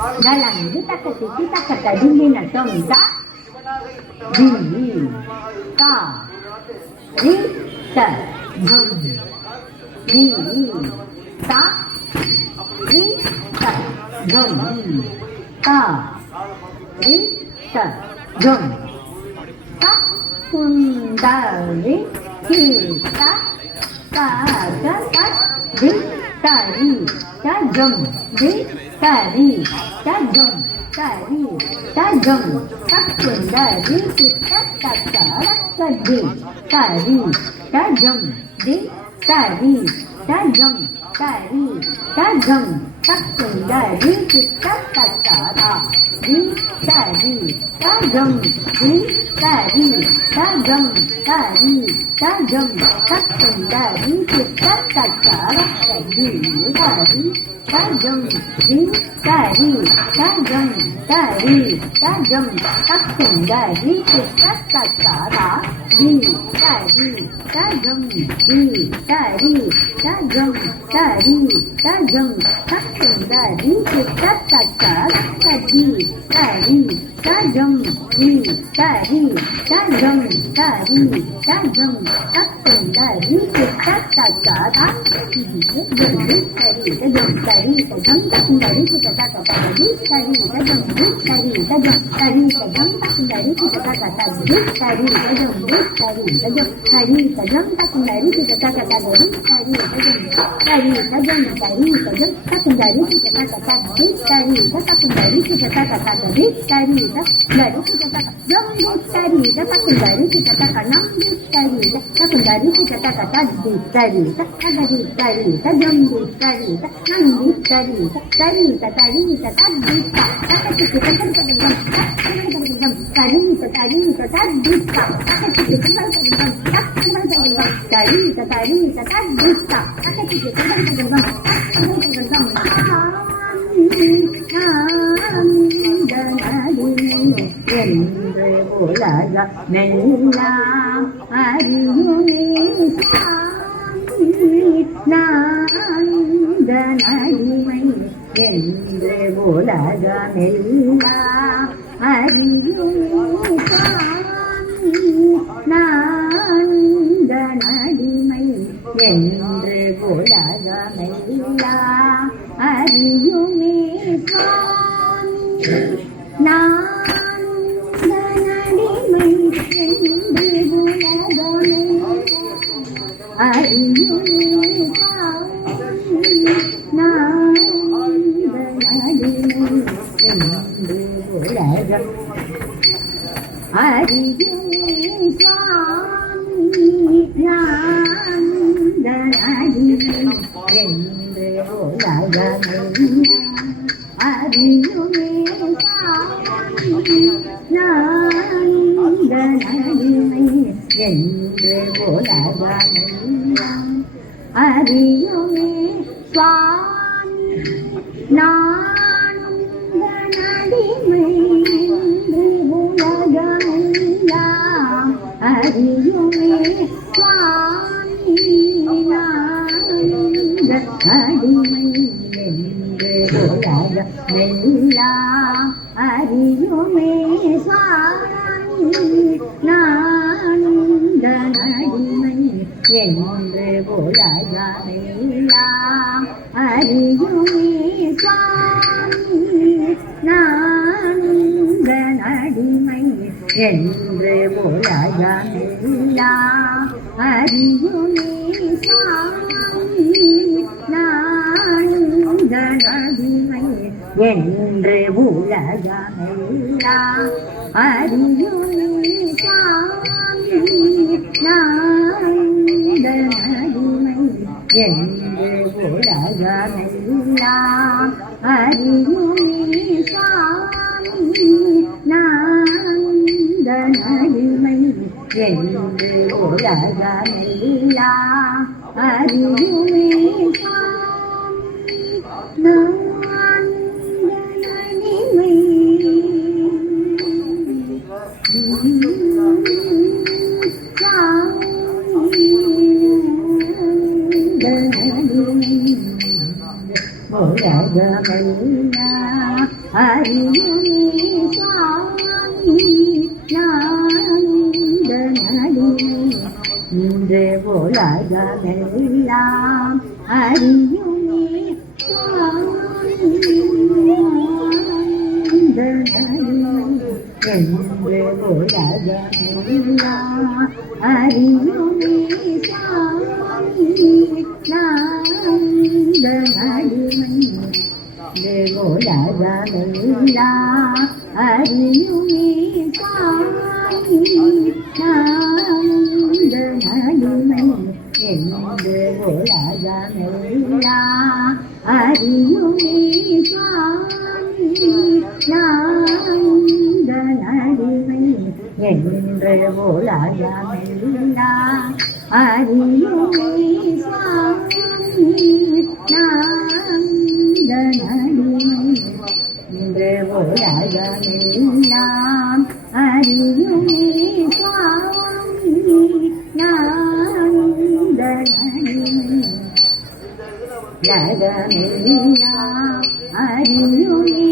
Đó là những tất cả tất cả đương nhiên là tôm cá đi ta đi ta dum đi ta đi ta dum ta đi ta dum ta kun da đi ki ta ta đi ta đi ta dum đi ta đi ta dum ta đi ta dum các quyền da đi thì các ta ta đi ta đi ta dum đi ta đi ta dum ta đi ta dum các quyền da đi thì các ta đi ta đi ta dum đi ta đi ta dum ta đi ta dum các quyền da đi thì các ta đi ta đi ta dum đi ta đi ta dum ta đi ta dum các quyền da đi thì các ta đi ta đi ta dum đi ta đi ta dum ta đi ta dum các quyền da đi thì các ta đi ta đi ta dum đi ta đi ta dum ta đi ta dum các quyền da đi thì các ta đi dum đi ta đi ta dum ta đi ta dum các quyền da đi thì các ta đi ta đi ta dum đi ta đi ta dum ta đi ta dum các quyền da đi thì các ta đi ta đi ta dum đi ta đi ta dum ta đi ta dum các quyền da đi thì các ta đi ta đi ta dum ta đi ta dum ta đi ta dum các quyền da đi thì các ta đi ta đi các quyền da đi thì các ta đi ta đi các lời đó thì các ta dum đi ta đi các quyền da đi thì các ta nắm đi ta đi các quyền da đi thì các ta đi ta đi các đi ta đi ta dum đi ta đi các nắm đi ta đi ta đi ta đi ta đi các cái thì các ta đi ta đi ta đi ta đi các cái thì các ta đi ta đi ta đi ta đi các cái thì các ta đi என்று உலக மெல்லாம் அறியுமே நான்தனடிமை என்று உலகமெல்லாம் அறியுமே நான்தனடிமை என்று உலகமெல்லாம் அறியுமே நான்தனடிமை என்று உலகமெல்லாம் அறியுமே நான்தனடிமை என்று உலகம் அறியுமே சுவாமி நான்தனடிமை என்று உலகமெல்லாம் அறியுமே சுவாமி நான்தனடிமை என்று உலகமெல்லாம் அறியுமே சுவாமி நான்தனடிமை என்று உலகமெல்லாம் அறியுமே சுவாமி நான்தனடிமை என்று உலகமெல்லாம் அறியுமே சுவாமி நான்தனடிமை என்று உலகமெல்லாம் அறியுமே சுவாமி நான்தனடிமை என்று உலகமெல்லாம் அறியுமே சுவாமி நான்தனடிமை என்று உலகமெல்லாம் அறியுமே சுவாமி நான்தனடிமை என்று உலகமெல்லாம் அறியுமே சுவாமி நான்தனடிமை என்று உலகமெல்லாம் அறியுமே சுவாமி நான்தனடிமை உலகமெல்லாம் அறியுமே சுவாமி நானந்த நடுமே இன்று உலகமெல்லாம் அறியுமே சுவாமி நானந்த நடுமே என்று உலகமெல்லாம் அறியுமே சுவாமி நானந்த நடுமே உலகமெல்லாம் அறியுமே சுவாமி நானந்த நடுமை என்று உலகமெல்லாம் அறியுமே சுவாமி நானந்த நடுமை என்று உலகமெல்லாம் அறியுமே சுவாமி நானந்த நடுமை என்று உலகமெல்லாம் அறியுமே சுவாமி நானந்த நடுமை உலகமெல்லாம் அறியுமே